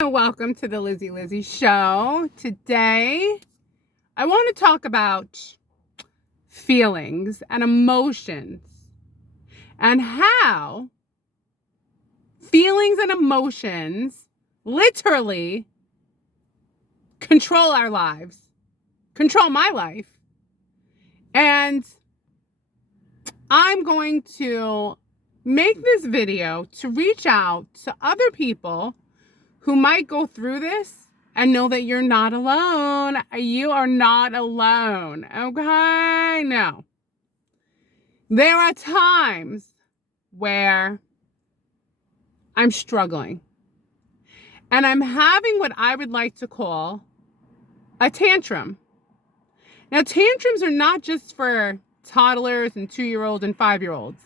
Welcome to the Lizzie Show. Today, I want to talk about feelings and emotions and how feelings and emotions literally control our lives, control my life. And I'm going to make this video to reach out to other people who might go through this and know that you're not alone. You are not alone, okay? No. There are times where I'm struggling and I'm having what I would like to call a tantrum. Now, tantrums are not just for toddlers and 2-year-olds and 5-year-olds.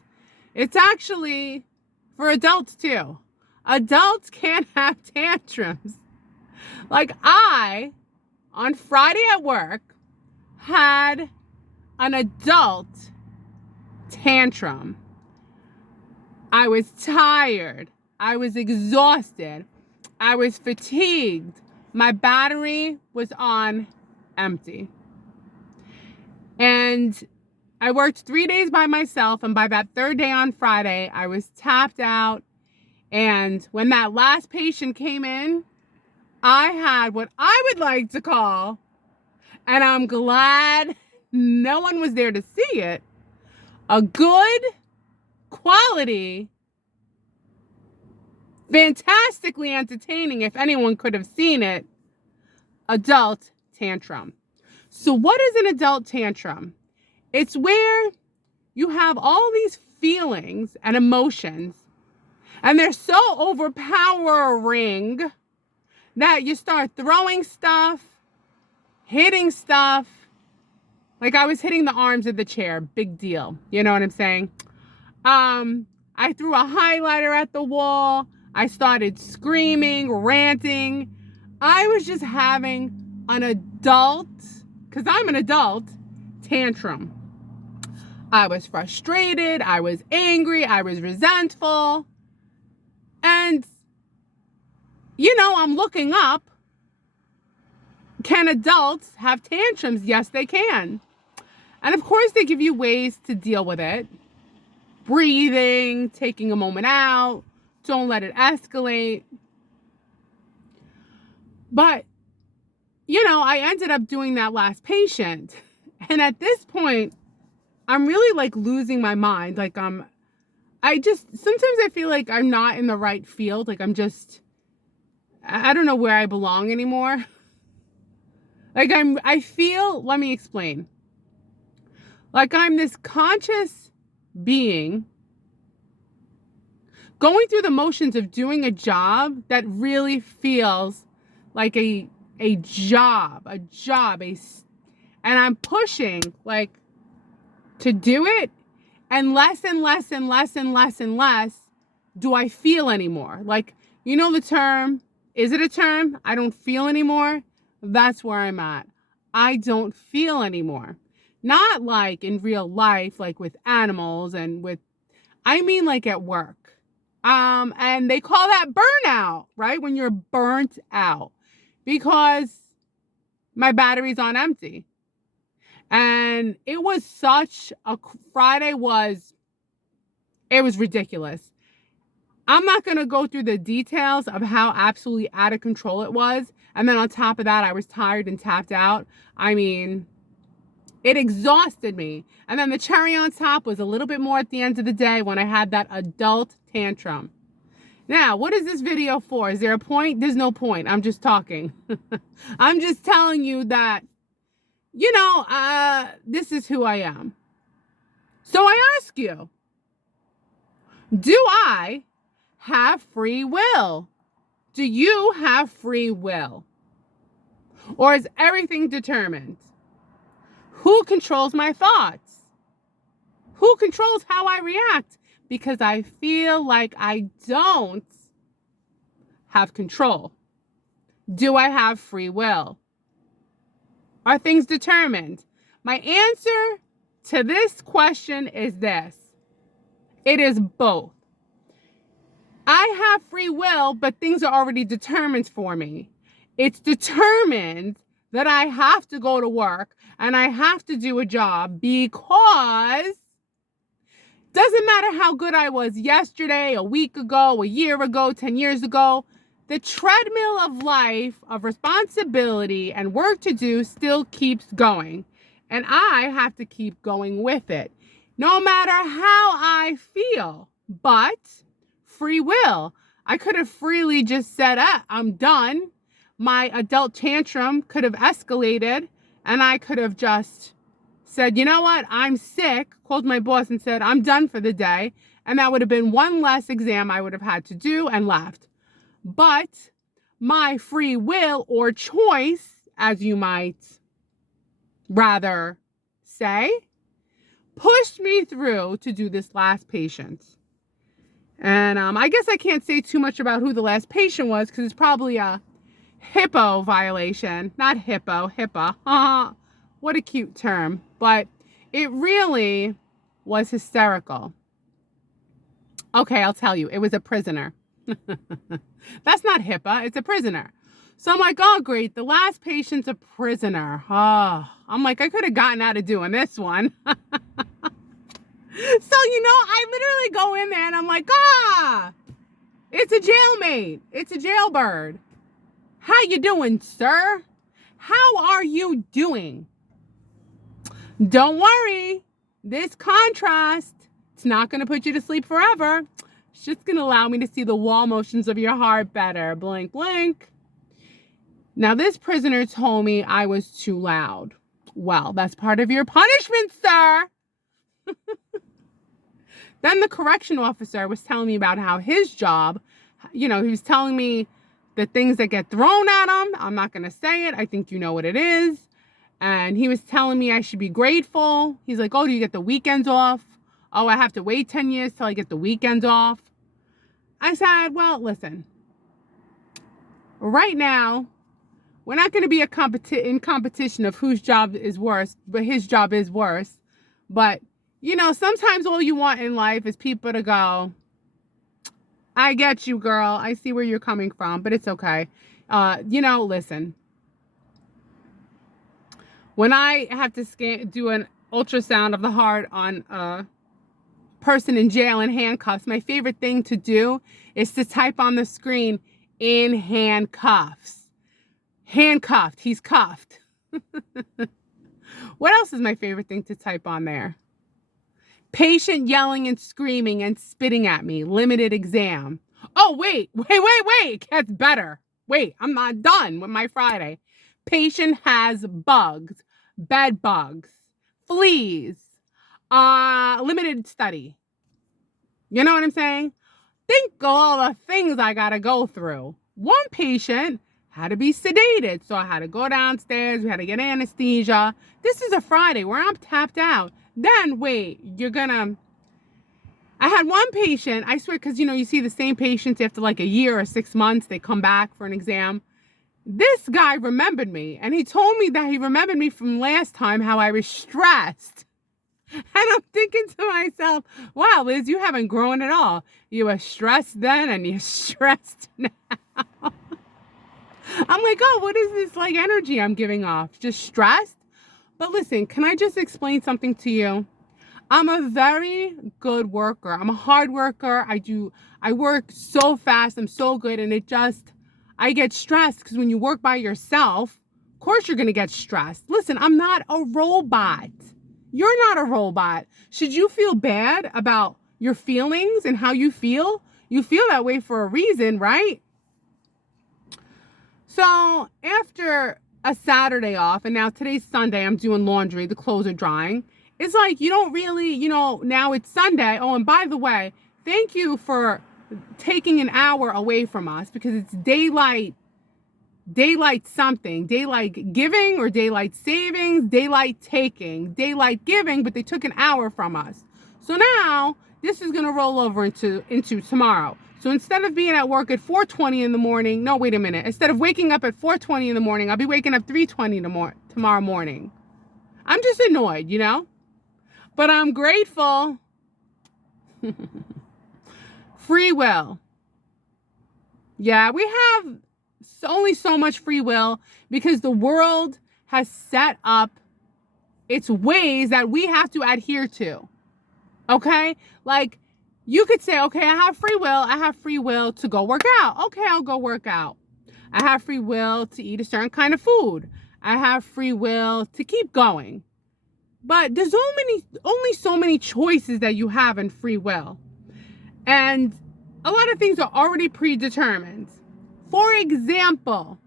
It's actually for adults too. Adults can have tantrums. Like on Friday at work, had an adult tantrum. I was tired. I was exhausted. I was fatigued. My battery was on empty. And I worked 3 days by myself. And by that third day on Friday, I was tapped out. And when that last patient came in, I had what I would like to call, and I'm glad no one was there to see it, a good quality, fantastically entertaining, if anyone could have seen it, adult tantrum. So what is an adult tantrum? It's where you have all these feelings and emotions, and they're so overpowering that you start throwing stuff, hitting stuff. Like I was hitting the arms of the chair, big deal. You know what I'm saying? I threw a highlighter at the wall. I started screaming, ranting. I was just having an adult, because I'm an adult, tantrum. I was frustrated. I was angry. I was resentful. And I'm looking up. Can adults have tantrums? Yes, they can. And of course, they give you ways to deal with it. Breathing, taking a moment out, don't let it escalate. But, I ended up doing that last patient. And at this point, I'm really like losing my mind. Like sometimes I feel like I'm not in the right field. Like I don't know where I belong anymore. Like let me explain. Like I'm this conscious being going through the motions of doing a job that really feels like a job, and I'm pushing like to do it, and less and less and less and less and less do I feel anymore. Like, the term, is it a term? I don't feel anymore. That's where I'm at. I don't feel anymore. Not like in real life, like with animals I mean like at work. And they call that burnout, right? When you're burnt out because my battery's on empty. And it was Friday it was ridiculous. I'm not going to go through the details of how absolutely out of control it was. And then on top of that, I was tired and tapped out. I mean, it exhausted me. And then the cherry on top was a little bit more at the end of the day when I had that adult tantrum. Now, what is this video for? Is there a point? There's no point. I'm just talking. I'm just telling you that, this is who I am. So I ask you, do I have free will? Do you have free will? Or is everything determined? Who controls my thoughts? Who controls how I react? Because I feel like I don't have control. Do I have free will? Are things determined? My answer to this question is this. It is both. I have free will, but things are already determined for me. It's determined that I have to go to work and I have to do a job because doesn't matter how good I was yesterday, a week ago, a year ago, 10 years ago, the treadmill of life, of responsibility and work to do still keeps going. And I have to keep going with it, no matter how I feel. But free will. I could have freely just said, I'm done. My adult tantrum could have escalated and I could have just said, you know what, I'm sick, called my boss and said, I'm done for the day. And that would have been one less exam I would have had to do and left. But my free will or choice, as you might rather say, pushed me through to do this last patient. And I guess I can't say too much about who the last patient was because it's probably a HIPAA violation. Not HIPAA. What a cute term. But it really was hysterical. Okay, I'll tell you. It was a prisoner. That's not HIPAA. It's a prisoner. So I'm like, oh, great. The last patient's a prisoner. Oh, I'm like, I could have gotten out of doing this one. So, I literally go in there and I'm like, it's a jailmate. It's a jailbird. How you doing, sir? How are you doing? Don't worry. This contrast, it's not going to put you to sleep forever. It's just going to allow me to see the wall motions of your heart better. Blink, blink. Now, this prisoner told me I was too loud. Well, that's part of your punishment, sir. Then the correction officer was telling me about how his job, he was telling me the things that get thrown at him. I'm not going to say it. I think you know what it is. And he was telling me I should be grateful. He's like, oh, do you get the weekends off? Oh, I have to wait 10 years till I get the weekends off. I said, well, listen, right now, we're not going to be in competition of whose job is worse, but his job is worse. But sometimes all you want in life is people to go, I get you, girl. I see where you're coming from, but it's okay. Listen. When I have to do an ultrasound of the heart on a person in jail in handcuffs, my favorite thing to do is to type on the screen, in handcuffs. Handcuffed. He's cuffed. What else is my favorite thing to type on there? Patient yelling and screaming and spitting at me. Limited exam. Oh, wait. Gets better. Wait, I'm not done with my Friday. Patient has bugs. Bed bugs. Fleas. Limited study. You know what I'm saying? Think of all the things I gotta go through. One patient had to be sedated. So I had to go downstairs. We had to get anesthesia. This is a Friday where I'm tapped out. Then, wait, I had one patient, I swear, because, you see the same patients after like a year or 6 months, they come back for an exam. This guy remembered me, and he told me that he remembered me from last time, how I was stressed. And I'm thinking to myself, wow, Liz, you haven't grown at all. You were stressed then, and you're stressed now. I'm like, oh, what is this like energy I'm giving off? Just stressed? But listen, can I just explain something to you? I'm a very good worker. I'm a hard worker. I work so fast. I'm so good. And I get stressed because when you work by yourself, of course you're going to get stressed. Listen, I'm not a robot. You're not a robot. Should you feel bad about your feelings and how you feel? You feel that way for a reason, right? So after a Saturday off, and now today's Sunday, I'm doing laundry, the clothes are drying. It's like, you don't really, now it's Sunday. Oh, and by the way, thank you for taking an hour away from us because it's daylight something, daylight giving or daylight savings, daylight taking, daylight giving, but they took an hour from us. So now this is going to roll over into tomorrow. So instead of being at work at 4:20 in the morning, no, wait a minute. Instead of waking up at 4:20 in the morning, I'll be waking up 3:20 tomorrow morning. I'm just annoyed, but I'm grateful. Free will. Yeah, we have only so much free will because the world has set up its ways that we have to adhere to. Okay? Like, you could say, okay, I have free will. I have free will to go work out. Okay, I'll go work out. I have free will to eat a certain kind of food. I have free will to keep going. But there's only so many choices that you have in free will. And a lot of things are already predetermined. For example,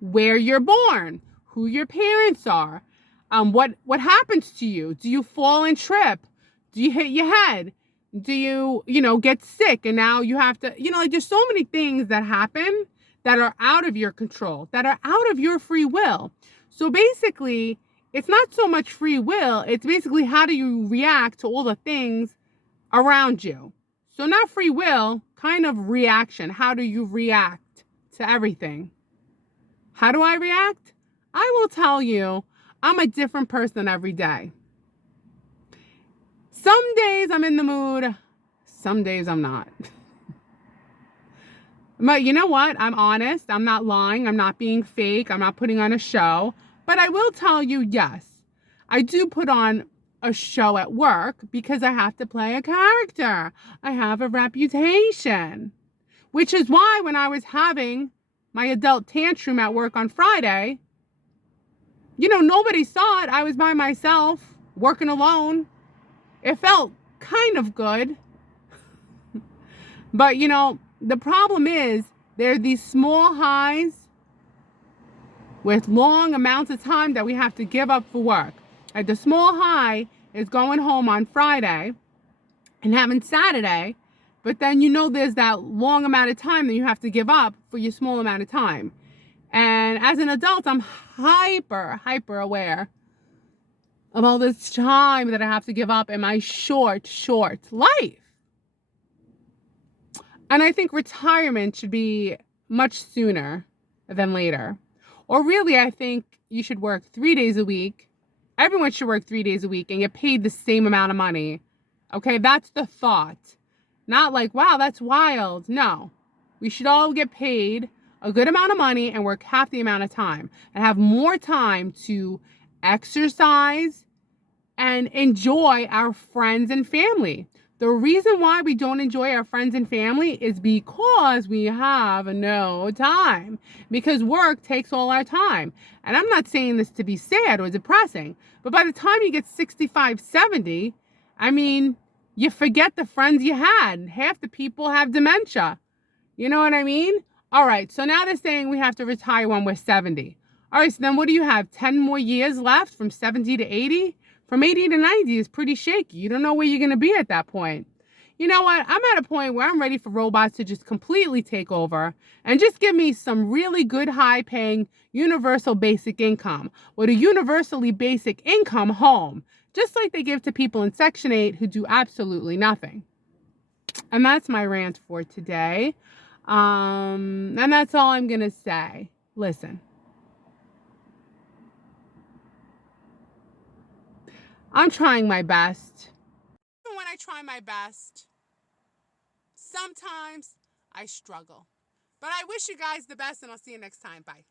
where you're born, who your parents are, what happens to you. Do you fall and trip? Do you hit your head? Do you get sick and now you have to, like there's so many things that happen that are out of your control, that are out of your free will. So basically, it's not so much free will, it's basically how do you react to all the things around you. So not free will, kind of reaction. How do you react to everything? How do I react? I will tell you, I'm a different person every day. Some days I'm in the mood, some days I'm not. But you know what? I'm honest. I'm not lying. I'm not being fake. I'm not putting on a show. But I will tell you, yes, I do put on a show at work because I have to play a character. I have a reputation. Which is why when I was having my adult tantrum at work on Friday, nobody saw it. I was by myself, working alone. It felt kind of good. But, the problem is there are these small highs with long amounts of time that we have to give up for work. Like the small high is going home on Friday and having Saturday, but then there's that long amount of time that you have to give up for your small amount of time. And as an adult, I'm hyper aware of all this time that I have to give up in my short life. And I think retirement should be much sooner than later. Or really, I think you should work 3 days a week. Everyone should work 3 days a week and get paid the same amount of money. Okay, that's the thought. Not like, wow, that's wild. No, we should all get paid a good amount of money and work half the amount of time and have more time to exercise and enjoy our friends and family. The reason why we don't enjoy our friends and family is because we have no time. Because work takes all our time. And I'm not saying this to be sad or depressing, but by the time you get 65, 70, you forget the friends you had. Half the people have dementia. You know what I mean? All right, so now they're saying we have to retire when we're 70. All right, so then what do you have? 10 more years left from 70 to 80? From 80 to 90 is pretty shaky. You don't know where you're going to be at that point. You know what? I'm at a point where I'm ready for robots to just completely take over and just give me some really good, high-paying universal basic income with a universally basic income home, just like they give to people in Section 8 who do absolutely nothing. And that's my rant for today. And that's all I'm going to say. Listen. I'm trying my best. Even when I try my best, sometimes I struggle. But I wish you guys the best, and I'll see you next time. Bye.